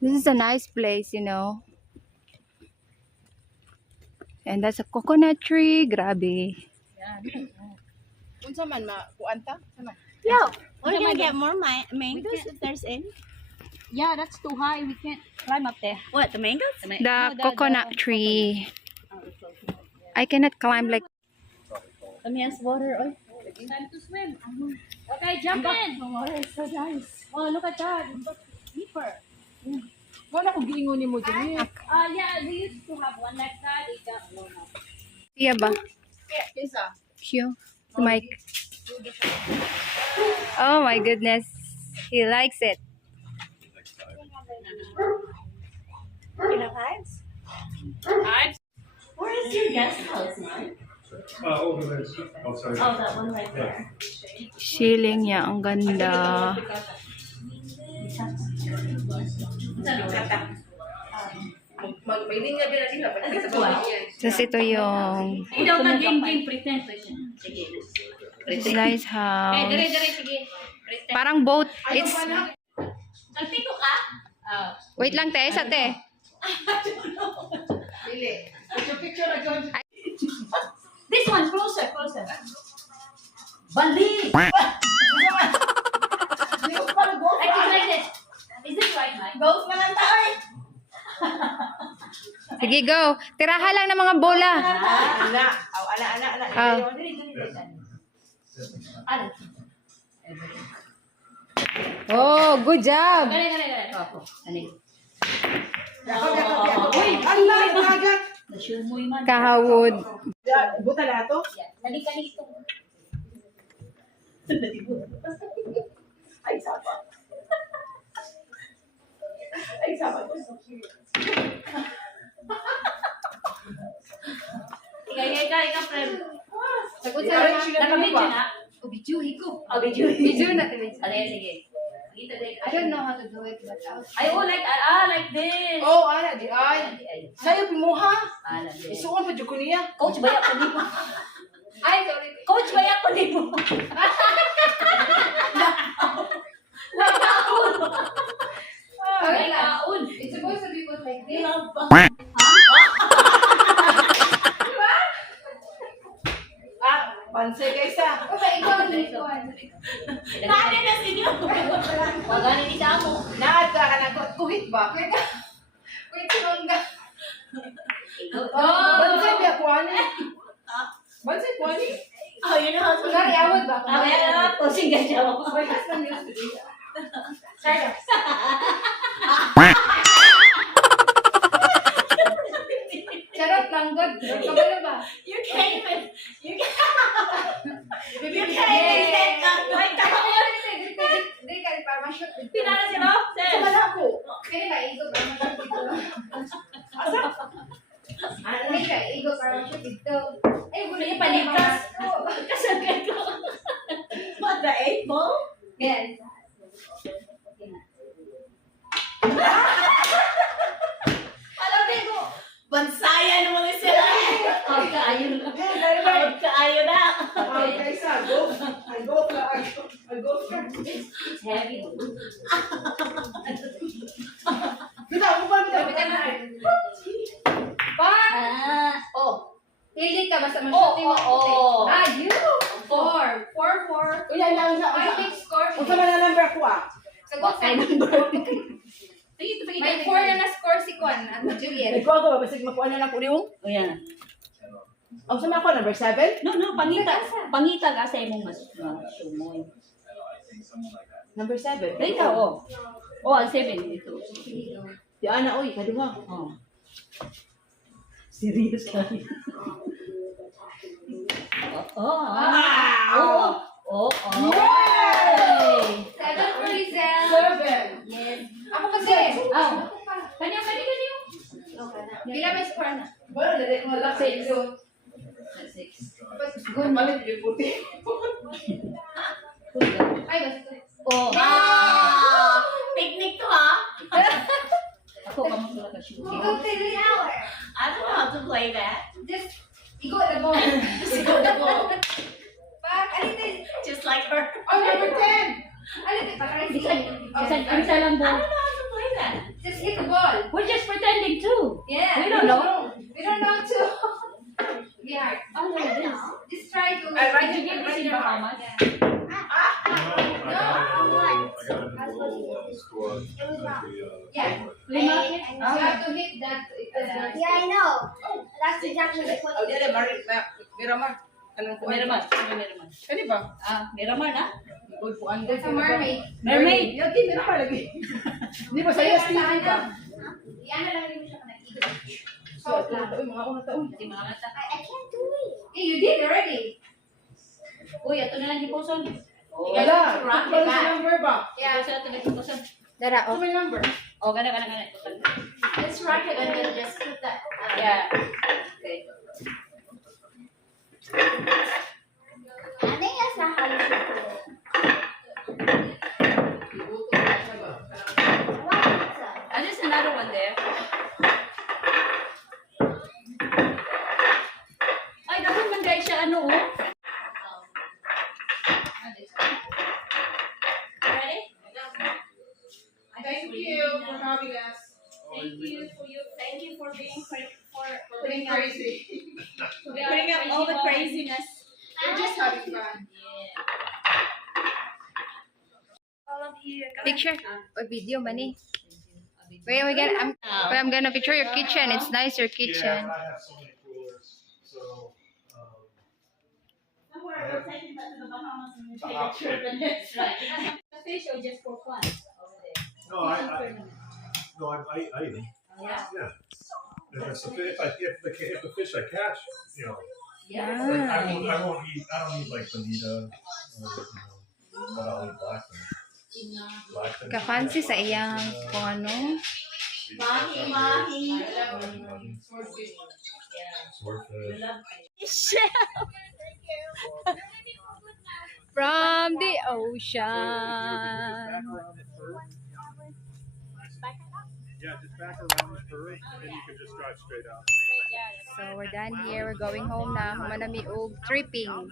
This is a nice place, you know. And that's a coconut tree. Grabe. Unsa man kuanta? Yeah. We're gonna get more mangoes if there's any. Yeah, that's too high. We can't climb up there. What, the mangoes? The coconut tree. I cannot climb like. Kami has water. Oh. Time to swim. Okay, jump in. The water is so nice. Oh, look at that. It's deeper. Wala ko giingon nimo diri. Yeah, we used to have one like that. It got blown up. Siya ba? Kisa. Siya. Si Mike. Oh my goodness. He likes it. Enough hives? Where is your guest house, Mark? Over there. Oh, sorry. Oh, that one right there. Ceiling niya. Ang ganda. May linya din natin na pati sa bawah yan. Tapos ito yung Ikaw ka game pretend. Sige. it's nice house. Dire, sige. Pretend. Parang boat. It's Nagpito ka? wait lang te, sa te. Pili. Picture na John. This one, closer. Bali! Hindi ko pala go. I think like this. Is this right, Mike? Golf na lang tayo. Sige, go. Tiraha lang ng mga bola. Ana. Aw, ana. Ah. Ano? Oh, good job. Gani. Ako. Ano? Uy, Allah, nagat. Nasumoy man. Kahawod. Buta na to. Dali ito. Ay, sapa. Ay, sapa. Ika, friend. Sagot Nakamit yun, ha? Video, hiko. Video. Video na te. Sige. I don't know how to do it, but Like this. Oh, ana di ay. Sayo pimuha. Like this. Isuon pa jud ko niya. Coach, bayak ko nimo. ay, sorry. Coach, bayak ko nimo. Okay, Kaon. it's supposed to be put like this. Ah, pansay kaysa. Okay, ikaw ang dito. Nani na sinyo? Magani ni sa amo. Naad ka na kuhit ba? Wait, sinong ka? Bansay biya kuani. Bansay kuani. Oh, you know how to... Sorry, awad ba? Kaya posing ka siya. My husband used to do that. Sorry. Charot lang, good. Kabalo ba? You can't even... You can't even Dili ka, para ma-shoot dito. Pinala si Rob? Wala ko. Pwede ba, igo para ma-shoot dito? Dili ka, igo para ma-shoot dito. Ay, wala yung Panikas. panikas. Kasagay ko. What, the 8 ball? Yes. Alam din mo. Bansayan mo mga sila. Kaayo na. Kaayo na. Ay, kaysa, go. I go first. It's heavy. Bitaw, mo ba bitaw? But, Oh. pili ka, basta ma-shoot mo. Oh. You. 4. 4. Uy, lang sa. I think score. Unsa man ang number ko ah? Sagot sa May 4 na na-score si Kwan at Juliet. Ikaw ko ba basig makuha na ko niyo? O yan. Ang sama ko number 7? No, pangita. Pangita ka sa imong sumoy. Number 7. Dito, oh. Oh, ang 7 dito. Di ana oy, kaduha. Oh. Serious ka. Oh. Oh. Yay! 7 for Lizelle. 7. Yes. Ako kasi. Kanyo. Pila may score na? Wala na rin wala sa iyo. 6. Good malit yung puti. Ay, basta. Oh. Picnic to, ha? Ako ka mo sila ka shoot. Ikaw 3 hour. I don't know how to play that. Just, igo the ball. Sigo na po. Alitin. Just like her. Oh, number 10. Alitin. Isa lang I po. don't know how to play that. Just hit the ball. We're just pretending too. Yeah. We don't know. We don't know to. Yeah. Oh, no, this. Just try to. I write Did you get this in Bahamas? Yeah. I got it in a little squad. Yeah. Lima? You have to hit that. Yeah, I know. That's exactly the Oh, point. di ada Miramar. Anong kuan? Miramar. Ano Miramar? Kani ba? Miramar na? Good kuan. That's a mermaid. Mermaid. Lagi Miramar lagi. Di ba saya Steve ka? Yan na lang rin mo siya kanakita. So, mga una taon. Hindi mga mata. I can't do it. Hey, you did already. Uy, ito na lang hiposon. Wala. Wala sa number ba? Yeah. Hiposon ito na hiposon. Dara, Ano may number? Oh, gana. Hiposon. Let's rock it and then just put that. Yeah. Okay. Ano yung sa halos ito? There's another one there. Ay, dapat man guys siya ano oh. Ready? Thank you for having us. Thank you for being Being crazy. bring up all the craziness. We're just having fun. picture or video money. Wait, I'm gonna picture your kitchen. It's nice, your kitchen. Yeah, I have so many coolers. So, Don't worry, we're taking that to the Bahamas and we take Ah, a trip and it's right. The fish or just for fun over there? no, I eat them. Yeah. Yeah. If the fish I catch, you know, Yeah. like, I don't eat like bonita, but I'll eat blackfin. Blackfin. Ka-fancy sa iyang kung ano. Mahi. Swordfish. From the ocean. Yeah, just back around the curve, and then you can just drive straight out. So we're done here. We're going home na. Manami og tripping.